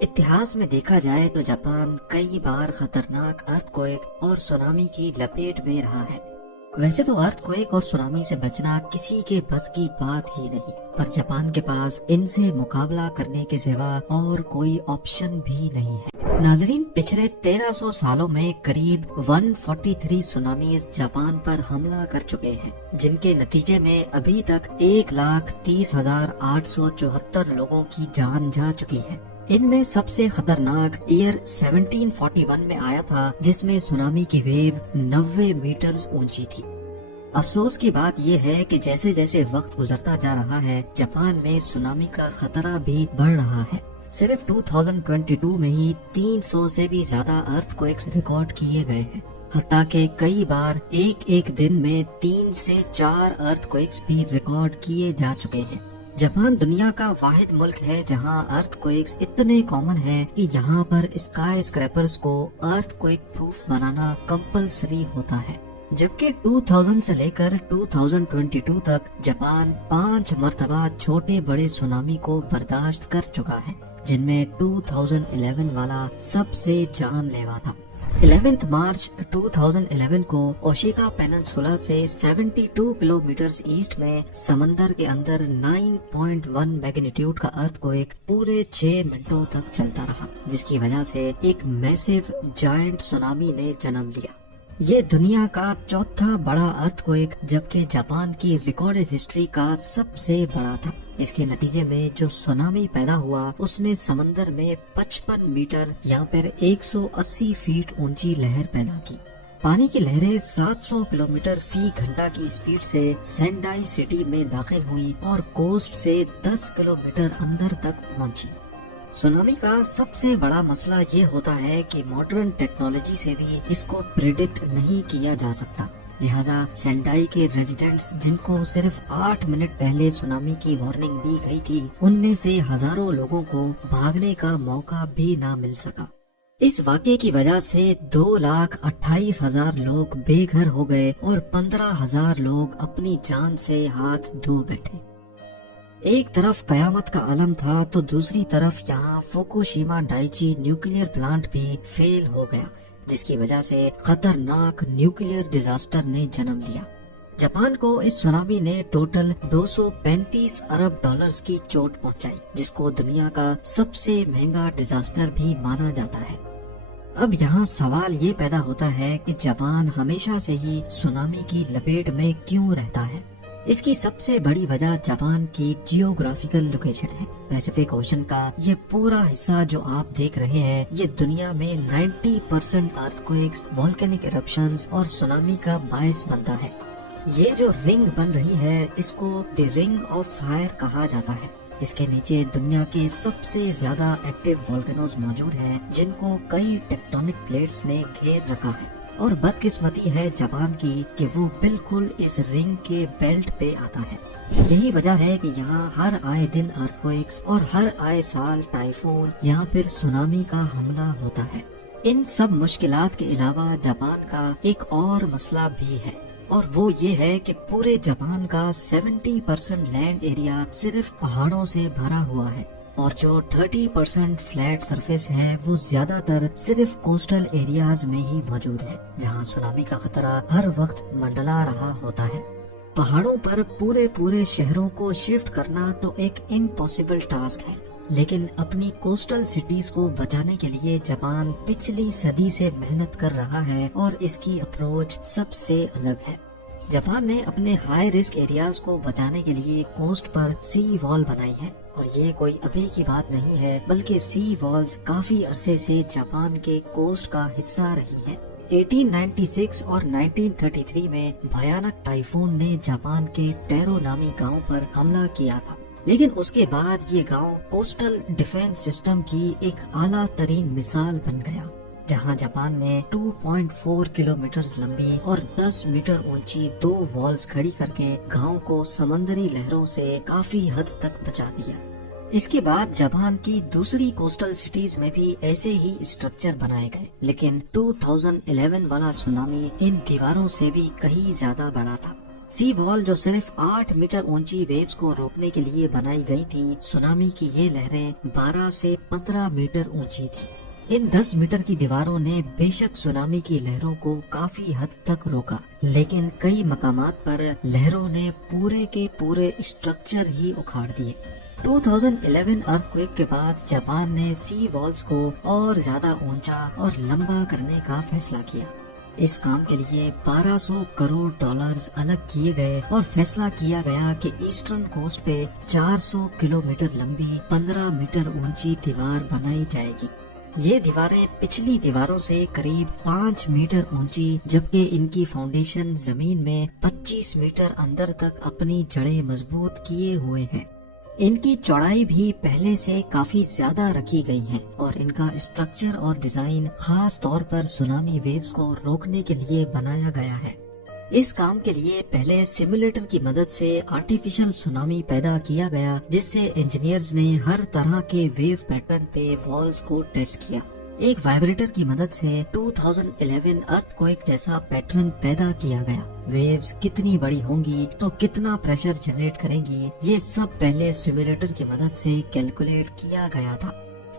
اتہاس میں دیکھا جائے تو جاپان کئی بار خطرناک ارتھکویک اور سونامی کی لپیٹ میں رہا ہے۔ ویسے تو ارتھکویک اور سونامی سے بچنا کسی کے بس کی بات ہی نہیں، پر جاپان کے پاس ان سے مقابلہ کرنے کے سوا اور کوئی آپشن بھی نہیں ہے۔ ناظرین، پچھلے 1300 سالوں میں قریب 143 سونامیز جاپان پر حملہ کر چکے ہیں، جن کے نتیجے میں ابھی تک 1,30,874 لوگوں کی جان جا چکی ہے۔ ان میں سب سے خطرناک ایئر 1741 میں آیا تھا، جس میں سونامی کی ویو 90 میٹرز اونچی تھی۔ افسوس کی بات یہ ہے کہ جیسے جیسے وقت گزرتا جا رہا ہے، جاپان میں سونامی کا خطرہ بھی بڑھ رہا ہے۔ صرف 2022 میں ہی 300 سے بھی زیادہ ارتھکویکس ریکارڈ کیے گئے ہیں، حتیٰ کہ کئی بار ایک دن میں 3 سے 4 ارتھکویکس بھی ریکارڈ کیے جا چکے ہیں۔ جاپان دنیا کا واحد ملک ہے جہاں ارتھکویکس اتنے کامن ہیں کہ یہاں پر اسکائی اسکریپرز کو ارتھکویک پروف بنانا کمپلسری ہوتا ہے، جبکہ 2000 سے لے کر 2022 تک جاپان 5 مرتبہ چھوٹے بڑے سونامی کو برداشت کر چکا ہے، جن میں 2011 والا سب سے جان لیوا تھا۔ 11 مارچ 2011 کو اوشیکا پیننسولا سے 72 کلومیٹرز ایسٹ میں سمندر کے اندر 9.1 میگنیٹیوڈ کا ارتھکویک پورے 6 منٹوں تک چلتا رہا، جس کی وجہ سے ایک میسیو جائنٹ سونامی نے جنم لیا۔ یہ دنیا کا چوتھا بڑا ارتھکویک، جبکہ جاپان کی ریکارڈڈ ہسٹری کا سب سے بڑا تھا۔ اس کے نتیجے میں جو سونامی پیدا ہوا، اس نے سمندر میں 55 میٹر یا پھر 180 فیٹ اونچی لہر پیدا کی۔ پانی کی لہریں 700 کلومیٹر فی گھنٹہ کی اسپیڈ سے سینڈائی سٹی میں داخل ہوئی اور کوسٹ سے 10 کلومیٹر اندر تک پہنچی۔ سونامی کا سب سے بڑا مسئلہ یہ ہوتا ہے کہ ماڈرن ٹیکنالوجی سے بھی اس کو پریڈکٹ نہیں کیا جا سکتا، لہٰذا سینڈائی کے ریزیڈنٹس، جن کو صرف 8 منٹ پہلے سونامی کی وارننگ دی گئی تھی، ان میں سے ہزاروں لوگوں کو بھاگنے کا موقع بھی نہ مل سکا۔ اس واقعے کی وجہ سے 2,28,000 لوگ بے گھر ہو گئے اور 15,000 لوگ اپنی جان سے ہاتھ دھو بیٹھے۔ ایک طرف قیامت کا عالم تھا تو دوسری طرف یہاں فوکوشیما ڈائچی نیوکلیئر پلانٹ بھی فیل ہو گیا، جس کی وجہ سے خطرناک نیوکلیئر ڈیزاسٹر نے جنم لیا۔ جاپان کو اس سونامی نے ٹوٹل 235 ارب ڈالرز کی چوٹ پہنچائی، جس کو دنیا کا سب سے مہنگا ڈیزاسٹر بھی مانا جاتا ہے۔ اب یہاں سوال یہ پیدا ہوتا ہے کہ جاپان ہمیشہ سے ہی سونامی کی لپیٹ میں کیوں رہتا ہے؟ اس کی سب سے بڑی وجہ جاپان کی جیوگرافیکل لوکیشن ہے۔ پیسیفک اوشن کا یہ پورا حصہ جو آپ دیکھ رہے ہیں، یہ دنیا میں 90% ارتھکویکس، والکینک ایرپشنز اور سونامی کا باعث بنتا ہے۔ یہ جو رنگ بن رہی ہے، اس کو دی رنگ آف فائر کہا جاتا ہے۔ اس کے نیچے دنیا کے سب سے زیادہ ایکٹیو والکینوز موجود ہیں، جن کو کئی ٹیکٹونک پلیٹس نے گھیر رکھا ہے، اور بدقسمتی ہے جاپان کی کہ وہ بالکل اس رنگ کے بیلٹ پہ آتا ہے۔ یہی وجہ ہے کہ یہاں ہر آئے دن ارتھکویکس اور ہر آئے سال ٹائفون یا پھر سونامی کا حملہ ہوتا ہے۔ ان سب مشکلات کے علاوہ جاپان کا ایک اور مسئلہ بھی ہے، اور وہ یہ ہے کہ پورے جاپان کا 70% لینڈ ایریا صرف پہاڑوں سے بھرا ہوا ہے، اور جو 30% فلیٹ سرفیس ہے وہ زیادہ تر صرف کوسٹل ایریاز میں ہی موجود ہے، جہاں سونامی کا خطرہ ہر وقت منڈلا رہا ہوتا ہے۔ پہاڑوں پر پورے شہروں کو شفٹ کرنا تو ایک امپاسبل ٹاسک ہے، لیکن اپنی کوسٹل سٹیز کو بچانے کے لیے جاپان پچھلی صدی سے محنت کر رہا ہے، اور اس کی اپروچ سب سے الگ ہے۔ جاپان نے اپنے ہائی رسک ایریاز کو بچانے کے لیے کوسٹ پر سی وال بنائی ہے، اور یہ کوئی ابھی کی بات نہیں ہے، بلکہ سی والز کافی عرصے سے جاپان کے کوسٹ کا حصہ رہی ہیں۔ 1896 اور 1933 میں بھیانک ٹائفون نے جاپان کے ٹیرو نامی گاؤں پر حملہ کیا تھا، لیکن اس کے بعد یہ گاؤں کوسٹل ڈیفینس سسٹم کی ایک اعلیٰ ترین مثال بن گیا، جہاں جاپان نے 2.4 کلومیٹر لمبی اور 10 میٹر اونچی 2 والز کھڑی کر کے گاؤں کو سمندری لہروں سے کافی حد تک بچا دیا۔ اس کے بعد جاپان کی دوسری کوسٹل سٹیز میں بھی ایسے ہی اسٹرکچر بنائے گئے، لیکن 2011 والا سونامی ان دیواروں سے بھی کہیں زیادہ بڑا تھا۔ سی وال جو صرف 8 میٹر اونچی ویوز کو روکنے کے لیے بنائی گئی تھی، سونامی کی یہ لہریں 12 سے 15 میٹر اونچی تھی۔ ان 10 میٹر کی دیواروں نے بے شک سونامی کی لہروں کو کافی حد تک روکا، لیکن کئی مقامات پر لہروں نے پورے کے پورے اسٹرکچر ہی اکھاڑ دیے۔ 2011 ارتھ کویک کے بعد جاپان نے سی والز کو اور زیادہ اونچا اور لمبا کرنے کا فیصلہ کیا۔ اس کام کے لیے 1200 کروڑ ڈالرز الگ کیے گئے اور فیصلہ کیا گیا کہ ایسٹرن کوسٹ پہ 400 کلومیٹر لمبی 15 میٹر اونچی دیوار بنائی جائے گی۔ یہ دیواریں پچھلی دیواروں سے قریب 5 میٹر اونچی، جبکہ ان کی فاؤنڈیشن زمین میں 25 میٹر اندر تک اپنی جڑیں مضبوط کیے ہوئے ہیں۔ ان کی چوڑائی بھی پہلے سے کافی زیادہ رکھی گئی ہیں اور ان کا اسٹرکچر اور ڈیزائن خاص طور پر سونامی ویوز کو روکنے کے لیے بنایا گیا ہے۔ اس کام کے لیے پہلے سیمولیٹر کی مدد سے آرٹیفیشل سونامی پیدا کیا گیا، جس سے انجینئرز نے ہر طرح کے ویو پیٹرن پہ والز کو ٹیسٹ کیا۔ ایک وائبریٹر کی مدد سے 2011 ارتھ کویک جیسا پیٹرن پیدا کیا گیا۔ ویوز کتنی بڑی ہوں گی تو کتنا پریشر جنریٹ کریں گی، یہ سب پہلے سیمولیٹر کی مدد سے کیلکولیٹ کیا گیا تھا۔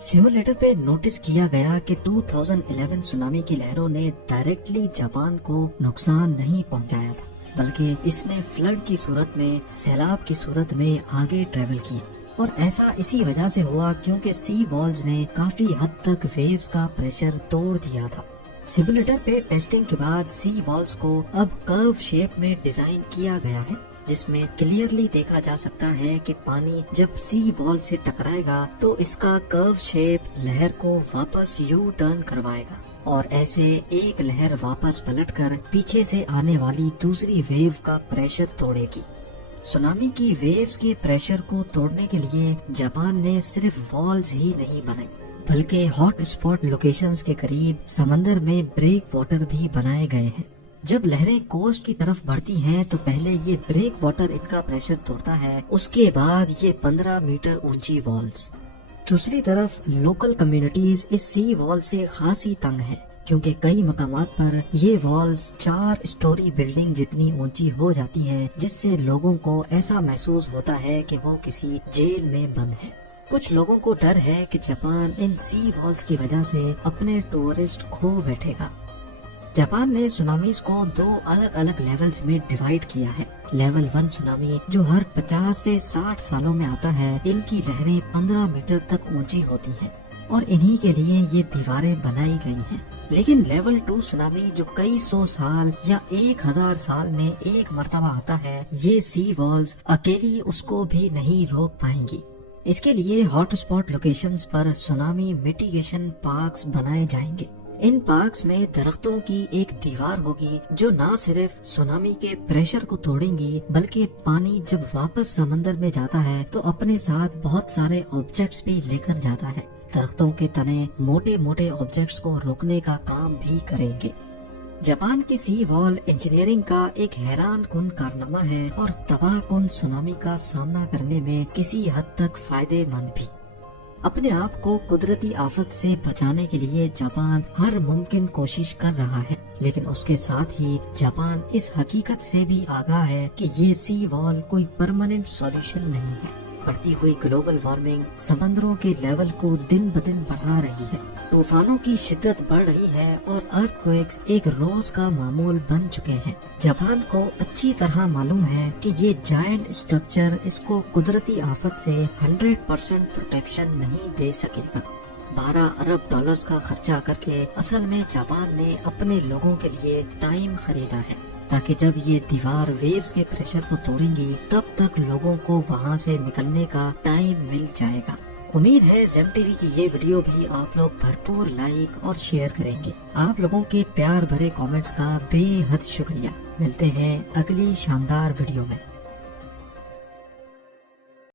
سیمولیٹر پہ نوٹس کیا گیا کہ 2011 سونامی کی لہروں نے ڈائریکٹلی جاپان کو نقصان نہیں پہنچایا تھا، بلکہ اس نے فلڈ کی صورت میں، سیلاب کی صورت میں آگے ٹریول کیا، اور ایسا اسی وجہ سے ہوا کیونکہ سی والز نے کافی حد تک ویوز کا پریشر توڑ دیا تھا۔ سیمولیٹر پہ ٹیسٹنگ کے بعد سی والز کو اب کرو شیپ میں ڈیزائن کیا گیا ہے، جس میں کلیئرلی دیکھا جا سکتا ہے کہ پانی جب سی وال سے ٹکرائے گا تو اس کا کرو شیپ لہر کو واپس یو ٹرن کروائے گا، اور ایسے ایک لہر واپس پلٹ کر پیچھے سے آنے والی دوسری ویو کا پریشر توڑے گی۔ سونامی کی ویوز کے پریشر کو توڑنے کے لیے جاپان نے صرف والز ہی نہیں بنائی، بلکہ ہاٹ اسپاٹ لوکیشنز کے قریب سمندر میں بریک واٹر بھی بنائے گئے ہیں۔ جب لہریں کوسٹ کی طرف بڑھتی ہیں تو پہلے یہ بریک واٹر ان کا پریشر توڑتا ہے، اس کے بعد یہ 15 میٹر اونچی والز۔ دوسری طرف لوکل کمیونٹیز اس سی وال سے خاصی تنگ ہے، کیونکہ کئی مقامات پر یہ والز 4 اسٹوری بلڈنگ جتنی اونچی ہو جاتی ہیں، جس سے لوگوں کو ایسا محسوس ہوتا ہے کہ وہ کسی جیل میں بند ہے۔ کچھ لوگوں کو ڈر ہے کہ جاپان ان سی والز کی وجہ سے اپنے ٹورسٹ کھو بیٹھے گا۔ جاپان نے سونامیز کو 2 الگ الگ لیولز میں ڈیوائیڈ کیا ہے۔ لیول 1 سونامی جو ہر 50 سے 60 سالوں میں آتا ہے، ان کی لہریں 15 میٹر تک اونچی ہوتی ہیں اور انہی کے لیے یہ دیواریں بنائی گئی ہیں۔ لیکن لیول 2 سونامی جو کئی 100 سال یا 1000 سال میں ایک مرتبہ آتا ہے، یہ سی والز اکیلی اس کو بھی نہیں روک پائیں گی۔ اس کے لیے ہاٹ اسپاٹ لوکیشنز پر سونامی میٹیگیشن پارکس بنائے جائیں گے۔ ان پارکس میں درختوں کی ایک دیوار ہوگی جو نہ صرف سونامی کے پریشر کو توڑیں گی، بلکہ پانی جب واپس سمندر میں جاتا ہے تو اپنے ساتھ بہت سارے آبجیکٹس بھی لے کر جاتا ہے۔ درختوں کے تنے موٹے موٹے آبجیکٹس کو روکنے کا کام بھی کریں گے۔ جاپان کی سی وال انجینئرنگ کا ایک حیران کن کارنامہ ہے اور تباہ کن سونامی کا سامنا کرنے میں کسی حد تک فائدے مند بھی۔ اپنے آپ کو قدرتی آفت سے بچانے کے لیے جاپان ہر ممکن کوشش کر رہا ہے، لیکن اس کے ساتھ ہی جاپان اس حقیقت سے بھی آگاہ ہے کہ یہ سی وال کوئی پرماننٹ سولوشن نہیں ہے۔ بڑھتی ہوئی گلوبل وارمنگ سمندروں کے لیول کو دن بدن بڑھا رہی ہے، طوفانوں کی شدت بڑھ رہی ہے اور ارتھ کویکس ایک روز کا معمول بن چکے ہیں۔ جاپان کو اچھی طرح معلوم ہے کہ یہ جائنٹ اسٹرکچر اس کو قدرتی آفت سے 100% پروٹیکشن نہیں دے سکے گا۔ 12 ارب ڈالرز کا خرچہ کر کے اصل میں جاپان نے اپنے لوگوں کے لیے ٹائم خریدا ہے، تاکہ جب یہ دیوار ویوز کے پریشر کو توڑیں گی تب تک لوگوں کو وہاں سے نکلنے کا ٹائم مل جائے گا۔ امید ہے زیم ٹی وی کی یہ ویڈیو بھی آپ لوگ بھرپور لائک اور شیئر کریں گے۔ آپ لوگوں کے پیار بھرے کامنٹس کا بے حد شکریہ۔ ملتے ہیں اگلی شاندار ویڈیو میں۔